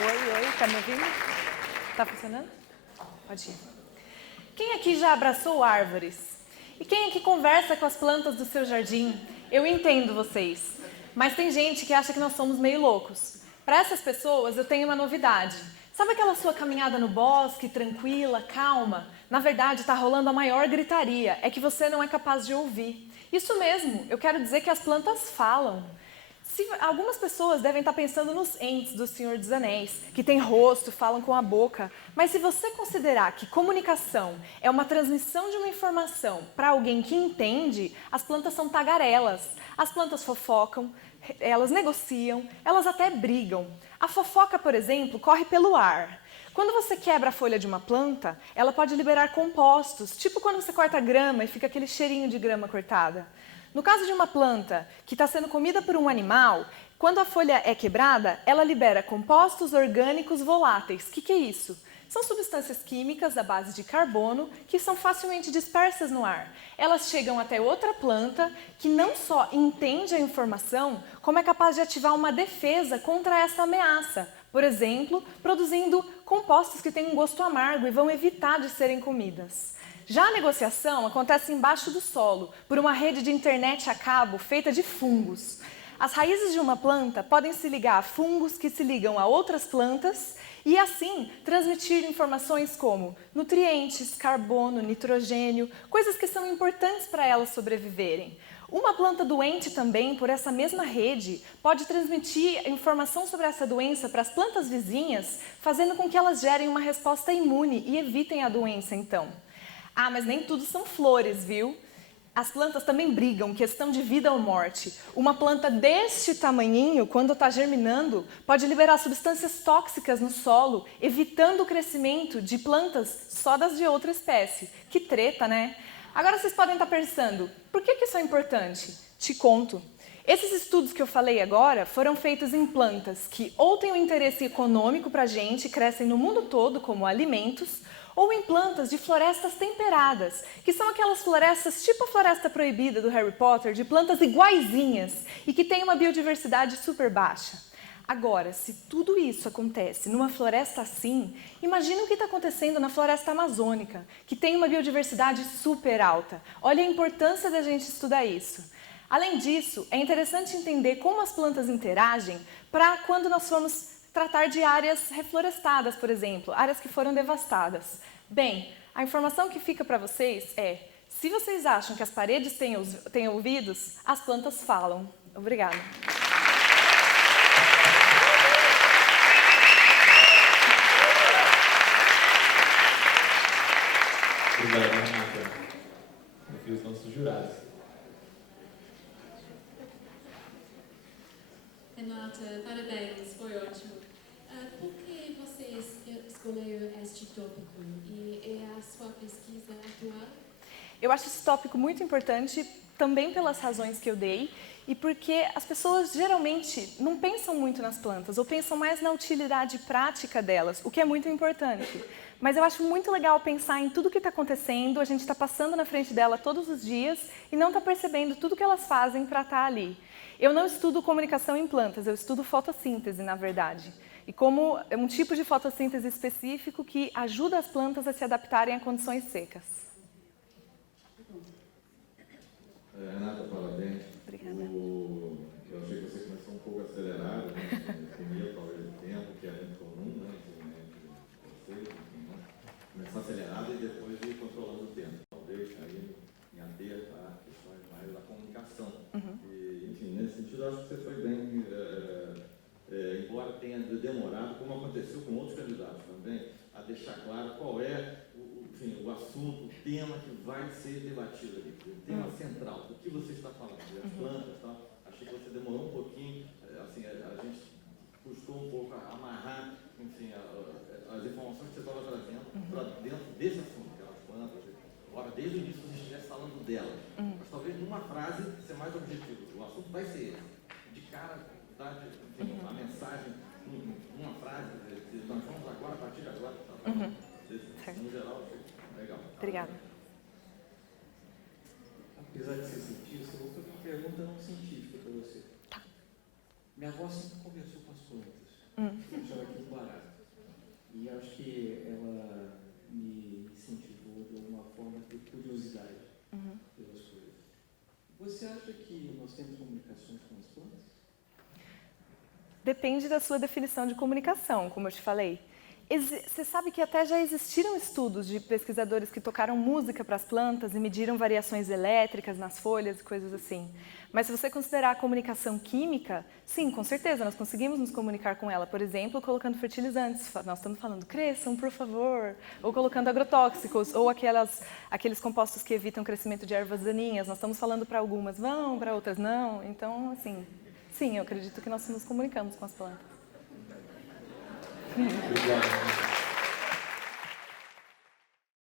Oi, tá me ouvindo? Tá funcionando? Pode ir. Quem aqui já abraçou árvores? E quem aqui conversa com as plantas do seu jardim? Eu entendo vocês, mas tem gente que acha que nós somos meio loucos. Para essas pessoas, eu tenho uma novidade. Sabe aquela sua caminhada no bosque, tranquila, calma? Na verdade, está rolando a maior gritaria, é que você não é capaz de ouvir. Isso mesmo, eu quero dizer que as plantas falam. Algumas pessoas devem estar pensando nos entes do Senhor dos Anéis, que têm rosto, falam com a boca. Mas se você considerar que comunicação é uma transmissão de uma informação para alguém que entende, as plantas são tagarelas. As plantas fofocam, elas negociam, elas até brigam. A fofoca, por exemplo, corre pelo ar. Quando você quebra a folha de uma planta, ela pode liberar compostos, tipo quando você corta grama e fica aquele cheirinho de grama cortada. No caso de uma planta que está sendo comida por um animal, quando a folha é quebrada, ela libera compostos orgânicos voláteis. O que é isso? São substâncias químicas à base de carbono que são facilmente dispersas no ar. Elas chegam até outra planta que não só entende a informação, como é capaz de ativar uma defesa contra essa ameaça. Por exemplo, produzindo compostos que têm um gosto amargo e vão evitar de serem comidas. Já a negociação acontece embaixo do solo, por uma rede de internet a cabo feita de fungos. As raízes de uma planta podem se ligar a fungos que se ligam a outras plantas e, assim, transmitir informações como nutrientes, carbono, nitrogênio, coisas que são importantes para elas sobreviverem. Uma planta doente também, por essa mesma rede, pode transmitir informação sobre essa doença para as plantas vizinhas, fazendo com que elas gerem uma resposta imune e evitem a doença, então. Ah, mas nem tudo são flores, viu? As plantas também brigam, questão de vida ou morte. Uma planta deste tamanhinho, quando está germinando, pode liberar substâncias tóxicas no solo, evitando o crescimento de plantas só das de outra espécie. Que treta, né? Agora vocês podem estar pensando, por que isso é importante? Te conto. Esses estudos que eu falei agora foram feitos em plantas que ou têm um interesse econômico para a gente, crescem no mundo todo como alimentos, ou em plantas de florestas temperadas, que são aquelas florestas tipo a floresta proibida do Harry Potter, de plantas iguaizinhas e que têm uma biodiversidade super baixa. Agora, se tudo isso acontece numa floresta assim, imagina o que está acontecendo na floresta amazônica, que tem uma biodiversidade super alta. Olha a importância da gente estudar isso. Além disso, é interessante entender como as plantas interagem para quando nós formos tratar de áreas reflorestadas, por exemplo, áreas que foram devastadas. Bem, a informação que fica para vocês é, se vocês acham que as paredes têm ouvidos, as plantas falam. Obrigada. Obrigado, Renata. Aqui os nossos jurados. Renata, parabéns, foi ótimo. Por que você escolheu este tópico e é a sua pesquisa atual? Eu acho esse tópico muito importante, também pelas razões que eu dei, e porque as pessoas geralmente não pensam muito nas plantas, ou pensam mais na utilidade prática delas, o que é muito importante. Mas eu acho muito legal pensar em tudo que está acontecendo, a gente está passando na frente dela todos os dias e não está percebendo tudo que elas fazem para estar ali. Eu não estudo comunicação em plantas, eu estudo fotossíntese, na verdade. E como é um tipo de fotossíntese específico que ajuda as plantas a se adaptarem a condições secas. Renata, parabéns. Obrigada. Eu achei que você começou um pouco acelerado, né? Primeiro, talvez, o tempo, que é muito comum, né? Vocês, enfim, né? Começar acelerado e depois ir controlando o tempo. Talvez aí em AD a questões mais da comunicação. E, enfim, nesse sentido, eu acho que você foi bem, embora tenha demorado, como aconteceu com outros candidatos também, a deixar claro qual é o assunto, o tema que vai ser debatido ali, o tema central, o que você está falando, as plantas e tal. Achei que você demorou um pouquinho, assim, a gente custou um pouco a amarrar, enfim, as informações que você estava trazendo para dentro desse assunto, que eram as plantas. Embora desde o início você estivesse falando delas, mas talvez numa frase ser mais objetivo. O assunto vai ser esse. De cara, dar a mensagem numa frase, nós vamos agora, a partir de agora, no geral, legal. Obrigada. Apesar de ser cientista, eu vou fazer uma pergunta não científica para você. Tá. Minha avó sempre conversou com as plantas. professora aqui em Pará. E acho que ela me incentivou de alguma forma a ter curiosidade pelas coisas. Você acha que nós temos comunicações com as plantas? Depende da sua definição de comunicação, como eu te falei. Você sabe que até já existiram estudos de pesquisadores que tocaram música para as plantas e mediram variações elétricas nas folhas e coisas assim. Mas se você considerar a comunicação química, sim, com certeza, nós conseguimos nos comunicar com ela. Por exemplo, colocando fertilizantes. Nós estamos falando, cresçam, por favor. Ou colocando agrotóxicos, ou aqueles compostos que evitam o crescimento de ervas daninhas. Nós estamos falando para algumas vão, para outras não. Então, assim, sim, eu acredito que nós nos comunicamos com as plantas. Obrigado.